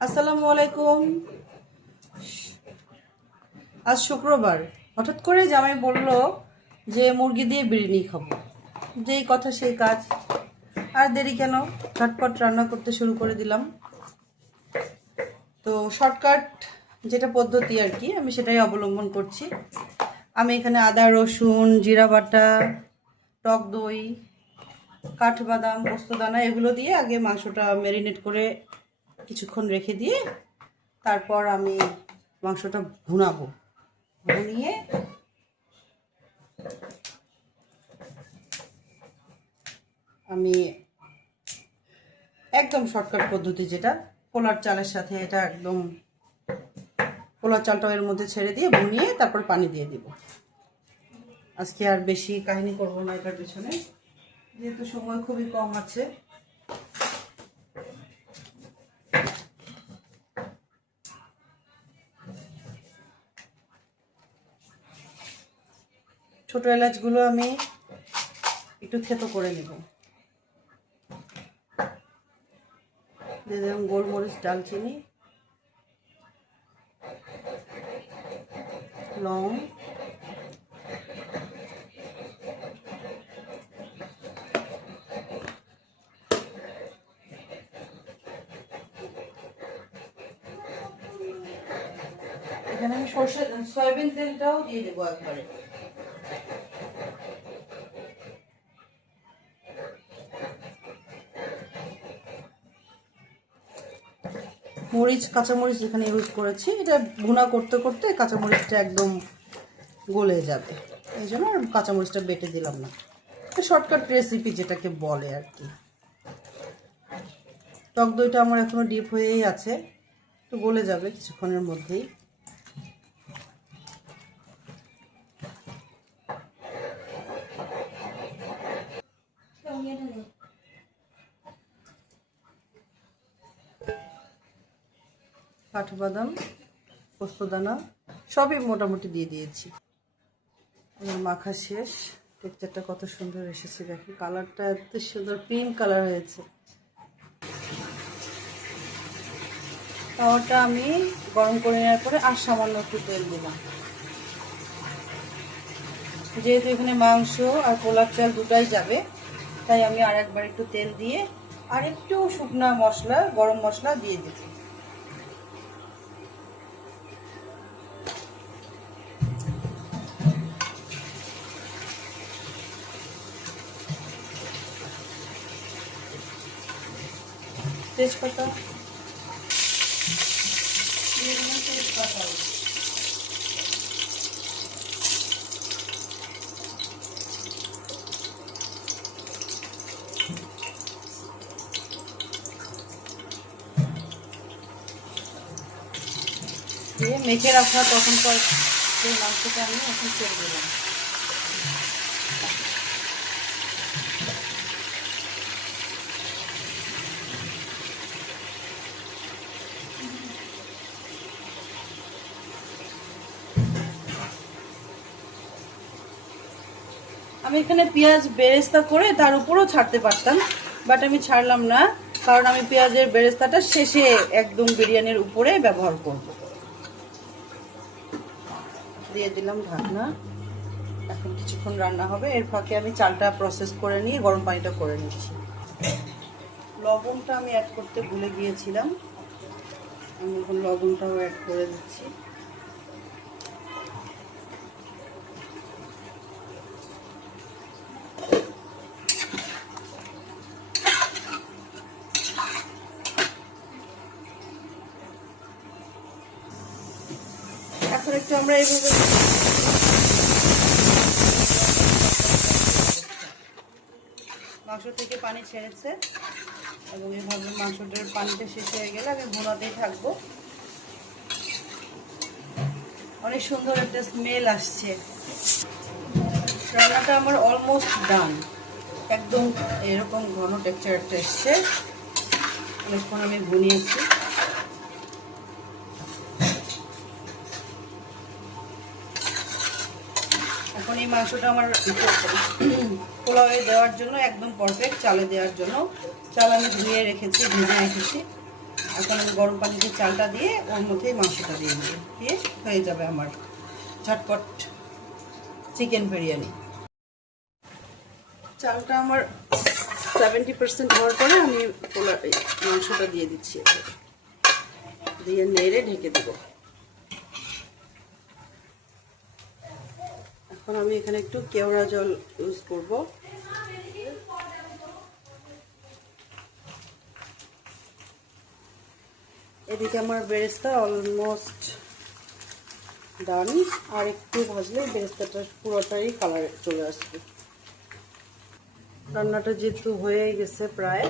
আসসালামু আলাইকুম। আজ শুক্রবার, হঠাৎ করে জামাই বলল যে মুরগি দিয়ে বিরিয়ানি খাবো। যেই কথা সেই কাজ, আর দেরি কেন, ঝটপট রান্না করতে শুরু করে দিলাম। তো শর্টকাট যেটা পদ্ধতি আর কি, আমি সেটাই অবলম্বন করছি। আমি এখানে আদা, রসুন, জিরা বাটা, টক দই, কাঠবাদাম, পোস্তদানা এগুলো দিয়ে আগে মাংসটা ম্যারিনেট করে কিছুক্ষণ রেখে দিয়ে তারপর আমি মাংসটা ভুনাবো। ভুনিয়ে আমি একদম শর্টকাট পদ্ধতি, যেটা পোলার চালের সাথে, এটা একদম পোলার চালটা এর মধ্যে ছেড়ে দিয়ে ভুনিয়ে তারপর পানি দিয়ে দিব। আজকে আর বেশি কাহিনী করবো না এটার পিছনে, যেহেতু সময় খুবই কম আছে। ছোট এলাচগুলো আমি একটু থেতো করে নেব। দিয়ে দিলাম গোলমরিচ, ডালচিনি, লং, এখানে আমি সয়াবিন তেলটাও দিয়ে দেবো একবারে। মরিচ, কাঁচামরিচ যেখানে ইউজ করেছি, এটা ভুনা করতে করতে কাঁচামরিচটা একদম গলে যাবে, এই জন্য আর কাঁচামরিচটা বেটে দিলাম না। শর্টকাট রেসিপি যেটাকে বলে আর কি। টক দইটা আমার এখনো ডিপ হয়েই আছে, একটু গলে যাবে কিছুক্ষণের মধ্যেই। কাঠবাদাম, পোস্তদানা সবই মোটামুটি দিয়ে দিয়েছি। আমার মাখা শেষ। টেক্সচারটা কত সুন্দর এসেছে, দেখো কালারটা এত সুন্দর পিঙ্ক কালার হয়েছে। তাওয়াটা আমি গরম করে নেওয়ার পরে আর সামান্য একটু তেল দিলাম। যেহেতু এখানে মাংস আর পোলার চাল দুটাই যাবে, তাই আমি আর একবার একটু তেল দিয়ে আর একটু শুকনা মশলা, গরম মশলা দিয়ে দিচ্ছি। তেজপাতা দিয়ে দিলাম, তেজপাতা দিয়ে মেখে রাখা তখনকার সেই মাংসটা আমি এখন ছেড়ে দিলাম। আমি এখানে পেঁয়াজ বেরেস্তা করে তার উপরও ছাড়তে পারতাম, বাট আমি ছাড়লাম না, কারণ আমি পেঁয়াজের বেরেস্তাটা শেষে একদম বিরিয়ানির উপরে ব্যবহার করব। দিয়ে দিলাম ঢাকনা। এখন কিছুক্ষণ রান্না হবে, এর ফাঁকে আমি চালটা প্রসেস করে নিয়ে গরম পানিটা করে নিচ্ছি। লবণটা আমি অ্যাড করতে ভুলে গিয়েছিলাম, আমি এখন লবণটাও অ্যাড করে দিচ্ছি। এখন একটু আমরা এইভাবে মাংস থেকে পানি ছেড়েছে, এবং এইভাবে মাংসটার পানিটা শেষ হয়ে গেলে আমি ভুনাতেই থাকবো। অনেক সুন্দর একটা স্মেল আসছে। রান্নাটা আমার অলমোস্ট ডান, একদম এরকম ঘন টেক্সচারটা এসছে। অনেকক্ষণ আমি ভুনিয়েছি। এখন এই মাংসটা আমার পোলাওয়ে দেওয়ার জন্য একদম পারফেক্ট, চালে দেওয়ার জন্য। চাল আমি ধুয়ে রেখেছি, ভেজে রেখেছি। এখন আমি গরম পানিতে চালটা দিয়ে ওর মধ্যেই মাংসটা দিয়ে দেবো, দিয়ে হয়ে যাবে আমার ঝটপট চিকেন বিরিয়ানি। চালটা আমার 70% হওয়ার পরে আমি মাংসটা দিয়ে দিচ্ছি, দিয়ে নেড়ে ঢেকে দেব। এখন আমি এখানে একটু কেওড়া জল ইউজ করব। এদিকে আমার বেরেস্তা অলমোস্ট ডান, আর একটু ভাজলে বেরেস্তাটা পুরোটাই কালার চলে আসবে। রান্নাটা যেহেতু হয়ে গেছে প্রায়,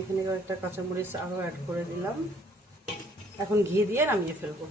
এখানে একটা কাঁচামরিচ আরও অ্যাড করে দিলাম। এখন ঘি দিয়ে নামিয়ে ফেলবো।